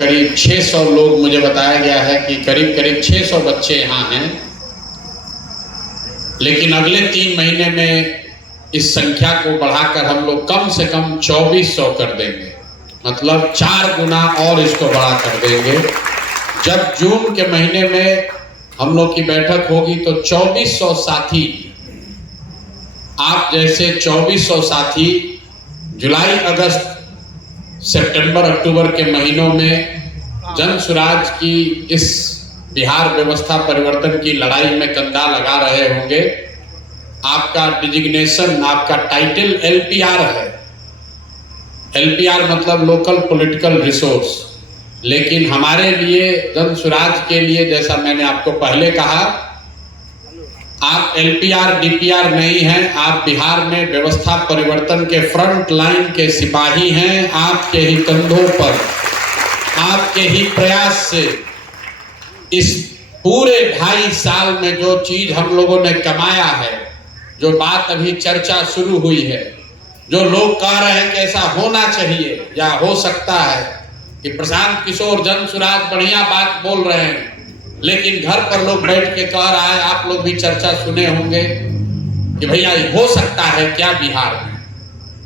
करीब 600 लोग, मुझे बताया गया है कि करीब करीब 600 बच्चे यहाँ हैं, लेकिन अगले 3 महीने में इस संख्या को बढ़ाकर हम लोग कम से कम 2400 कर देंगे। मतलब 4 गुना और इसको बढ़ा कर देंगे। जब जून के महीने में हम लोग की बैठक होगी तो 2400 साथी, आप जैसे 2400 साथी जुलाई अगस्त सितंबर अक्टूबर के महीनों में जन सुराज की इस बिहार व्यवस्था परिवर्तन की लड़ाई में कंधा लगा रहे होंगे। आपका डिजिग्नेशन, आपका टाइटल एलपीआर है। एलपीआर मतलब लोकल पॉलिटिकल रिसोर्स, लेकिन हमारे लिए जन सुराज के लिए, जैसा मैंने आपको पहले कहा, आप एलपीआर डीपीआर नहीं हैं, आप बिहार में व्यवस्था परिवर्तन के फ्रंट लाइन के सिपाही हैं। आपके ही कंधों पर, आपके ही प्रयास से इस पूरे 2.5 साल में जो चीज हम लोगों ने कमाया है, जो बात अभी चर्चा शुरू हुई है, जो लोग कह रहे हैं कि ऐसा होना चाहिए या हो सकता है कि प्रशांत किशोर जन सुराज बढ़िया बात बोल रहे हैं, लेकिन घर पर लोग बैठ के कह रहा है, आप लोग भी चर्चा सुने होंगे कि भैया हो सकता है क्या बिहार में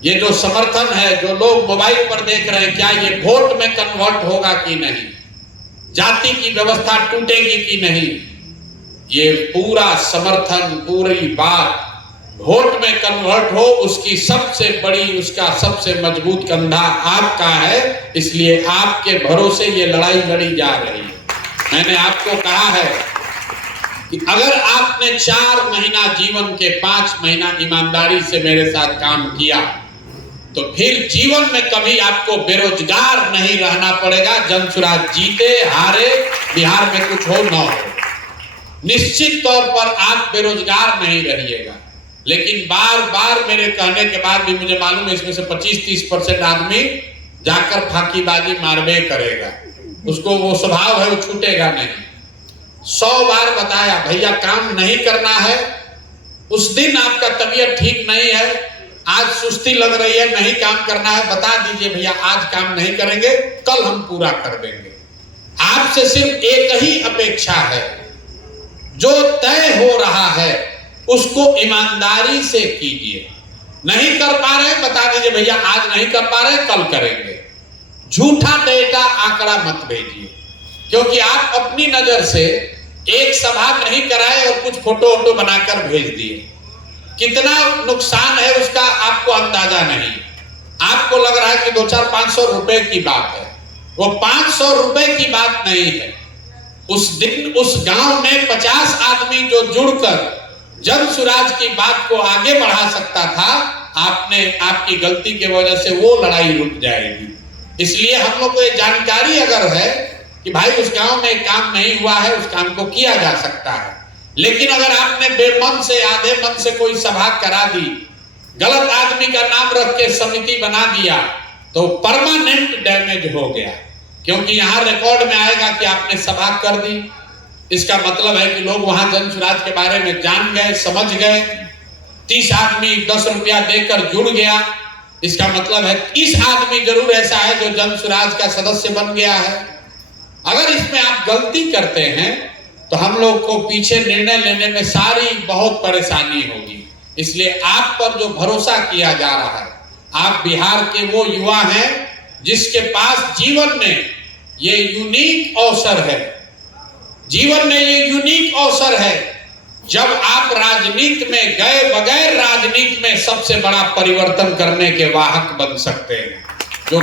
ये जो समर्थन है, जो लोग मोबाइल पर देख रहे हैं, क्या ये वोट में कन्वर्ट होगा कि नहीं, जाति की व्यवस्था टूटेगी कि नहीं। ये पूरा समर्थन, पूरी बात वोट में कन्वर्ट हो, उसकी सबसे बड़ी, उसका सबसे मजबूत कंधा आपका है। इसलिए आपके भरोसे ये लड़ाई लड़ी जा रही है। मैंने आपको कहा है कि अगर आपने 4 महीना जीवन के 5 महीना ईमानदारी से मेरे साथ काम किया तो फिर जीवन में कभी आपको बेरोजगार नहीं रहना पड़ेगा। जन सुराज जीते हारे, बिहार में कुछ हो न हो, निश्चित तौर पर आप बेरोजगार नहीं रहिएगा। लेकिन बार बार मेरे कहने के बाद भी मुझे मालूम है इसमें से 25-30% आदमी जाकर फांकीबाजी मारबे करेगा, उसको वो स्वभाव है, वो छूटेगा नहीं। 100 बार बताया भैया काम नहीं करना है। उस दिन आपका तबीयत ठीक नहीं है, आज सुस्ती लग रही है, नहीं काम करना है, बता दीजिए भैया आज काम नहीं करेंगे, कल हम पूरा कर देंगे। आपसे सिर्फ एक ही अपेक्षा है, जो तय हो रहा है उसको ईमानदारी से कीजिए। नहीं कर पा रहे बता दीजिए भैया आज नहीं कर पा रहे, कल करेंगे। झूठा डेटा आंकड़ा मत भेजिए, क्योंकि आप अपनी नजर से एक सभा नहीं कराए और कुछ फोटो वोटो बनाकर भेज दिए। कितना नुकसान है उसका आपको अंदाजा नहीं। आपको लग रहा है कि 200-500 रुपए की बात है, वो 500 रुपए की बात नहीं है। उस दिन उस गांव में 50 आदमी जो जुड़कर जन सुराज की बात को आगे बढ़ा सकता था, आपकी गलती की वजह से वो लड़ाई रुक जाएगी। इसलिए हम लोग को ये जानकारी अगर है कि भाई उस गांव में काम नहीं हुआ है, उस काम को किया जा सकता है। लेकिन अगर आपने बेमन से, आधे मन से कोई सभा करा दी, गलत आदमी का नाम रख के समिति बना दिया, तो परमानेंट डैमेज हो गया। क्योंकि यहाँ रिकॉर्ड में आएगा कि आपने सभा कर दी, इसका मतलब है कि लोग वहां जन सुराज के बारे में जान गए, समझ गए। 30 आदमी 10 रुपया देकर जुड़ गया, इसका मतलब है 30 आदमी जरूर ऐसा है जो जन सुराज का सदस्य बन गया है। अगर इसमें आप गलती करते हैं तो हम लोग को पीछे निर्णय लेने में सारी बहुत परेशानी होगी। इसलिए आप पर जो भरोसा किया जा रहा है, आप बिहार के वो युवा हैं जिसके पास जीवन में ये यूनिक अवसर है, जीवन में ये यूनिक अवसर है जब आप राजनीति में गए बगैर राजनीति में सबसे बड़ा परिवर्तन करने के वाहक बन सकते हैं। जो